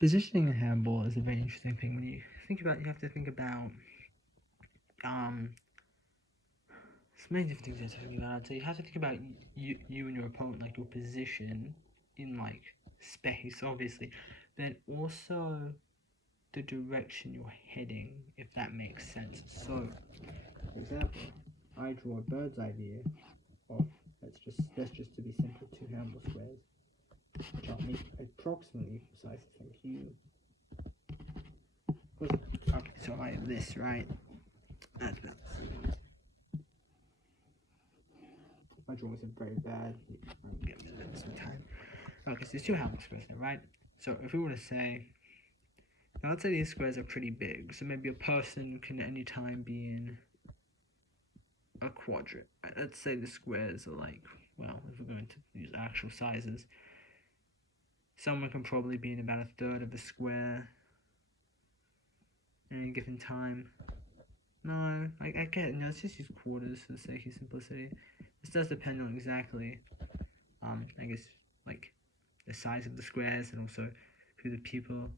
Positioning in handball is a very interesting thing. When you think about, you have to think about so many different things you have to think about. So you have to think about you and your opponent, like your position in like space, obviously. Then also the direction you're heading, if that makes sense. So, for example, I draw a bird's eye view of that's just to be simple, two handball squares, which are approximately precise the same hue. Okay, so I have this, right? That's about the same. My drawings are very bad. I'm getting rid of this some time. Okay, so there's two handball squares there, right? So if we were to say, now let's say these squares are pretty big, so maybe a person can at any time be in a quadrant. Right? Let's say the squares are like, well, if we're going to use actual sizes, someone can probably be in about a third of a square at any given time. No, I get it. No, let's just use quarters for the sake of simplicity. This does depend on exactly, I guess, like the size of the squares and also who the people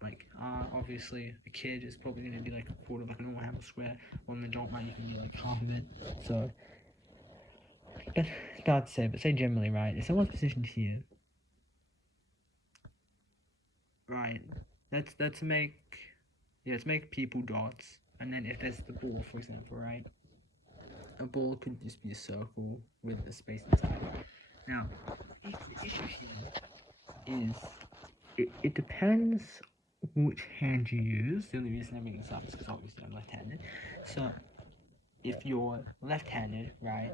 like are. Obviously, a kid is probably going to be like a quarter of like a normal handball square, while an adult might even be like half of it. So, but it's hard to say. But say generally, right? If someone's positioned here, right? Let's make let's make people dots, and then if there's the ball, for example, right? A ball could just be a circle with a space inside. Now, the issue here is it depends which hand you use. The only reason I'm bringing this up is because obviously I'm left-handed. So if you're left-handed, right?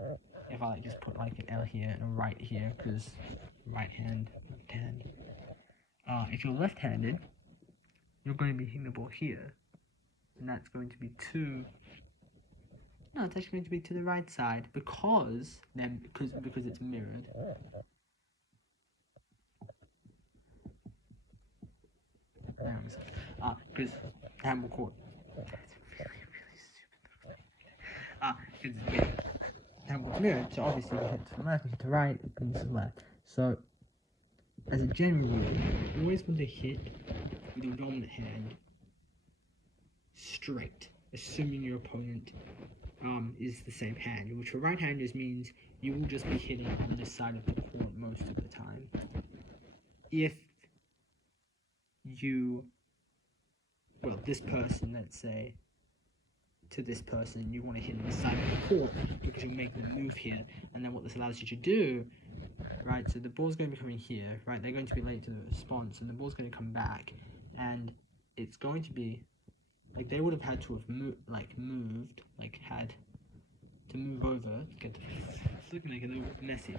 If I like just put like an L here and a right here, because right hand, left hand. If you're left-handed, you're going to be hitting the ball here, and that's going to be to. No, it's actually going to be to the right side because it's mirrored. Because handball court. Because handball's mirrored, so obviously you hit to the left, you hit to the right, and to the left. So, as a general rule, you always want to hit with your dominant hand straight, assuming your opponent is the same hand, which for right-handers means you will just be hitting on this side of the court most of the time. If you, well, this person, let's say, to this person, you want to hit on this side of the court because you're making a move here, and then what this allows you to do, right, so the ball's going to be coming here, right, they're going to be late to the response, and the ball's going to come back, and it's going to be, like, they would have had to have had to move over to get the ball. It's looking like a little messy,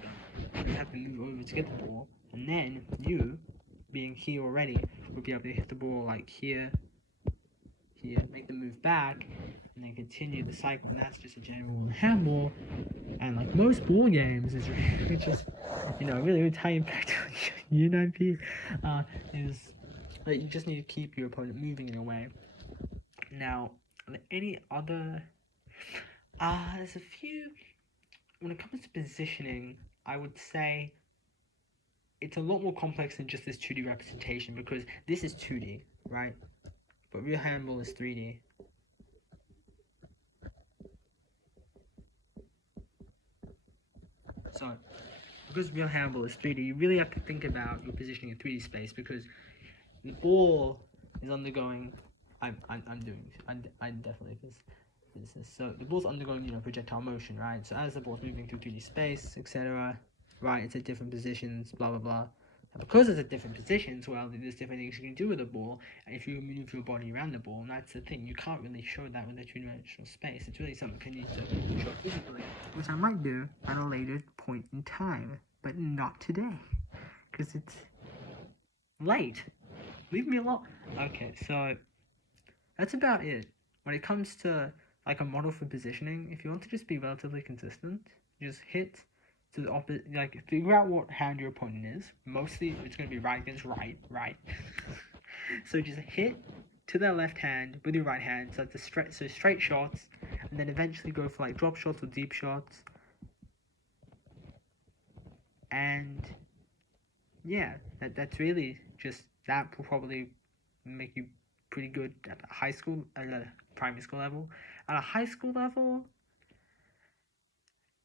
but they have to move over to get the ball, and then you, being here already, would be able to hit the ball like here, make the move back, and then continue the cycle. And that's just a general handball. And like most ball games, is really just, really tie impact on UNIP is that you just need to keep your opponent moving in a way. Now, any other, there's a few, when it comes to positioning, I would say it's a lot more complex than just this 2D representation, because this is 2D, right? But real handball is 3D. So, because real handball is 3D, you really have to think about your positioning in 3D space, because the ball is undergoing. I'm definitely this. So the ball's undergoing, projectile motion, right? So as the ball's moving through 3D space, etc., right, it's at different positions, blah blah blah. And because it's at different positions, well, there's different things you can do with the ball, and if you move your body around the ball, and that's the thing, you can't really show that with a two-dimensional space. It's really something you need to show physically, which I might do at a later point in time, but not today, because it's late. Leave me alone. Okay, so that's about it. When it comes to like a model for positioning, if you want to just be relatively consistent, just hit to the opposite, like figure out what hand your opponent is. Mostly it's going to be right against right. So just hit to their left hand with your right hand, so it's straight shots, and then eventually go for like drop shots or deep shots. And yeah, that's really just that will probably make you pretty good at high school, at a primary school level. At a high school level,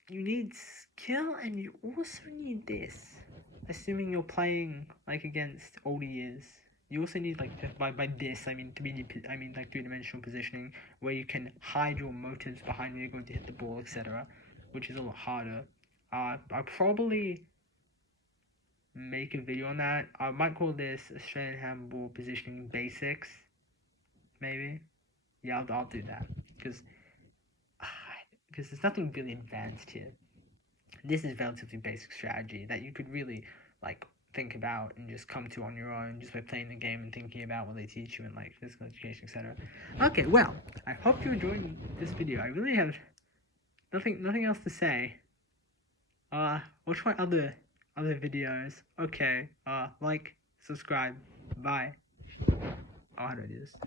you need skill, and you also need this. Assuming you're playing like against older years, you also need like by this I mean 3-dimensional positioning, where you can hide your motives behind where you're going to hit the ball, etc., which is a lot harder. I'll probably make a video on that. I might call this Australian Handball Positioning Basics, maybe. Yeah, I'll do that because there's nothing really advanced here. This is relatively basic strategy that you could really like think about and just come to on your own just by playing the game and thinking about what they teach you in like physical education, etc. Okay, well, I hope you're enjoying this video. I really have nothing else to say. Watch my other videos. Okay, like, subscribe, bye. Oh, how do I do this?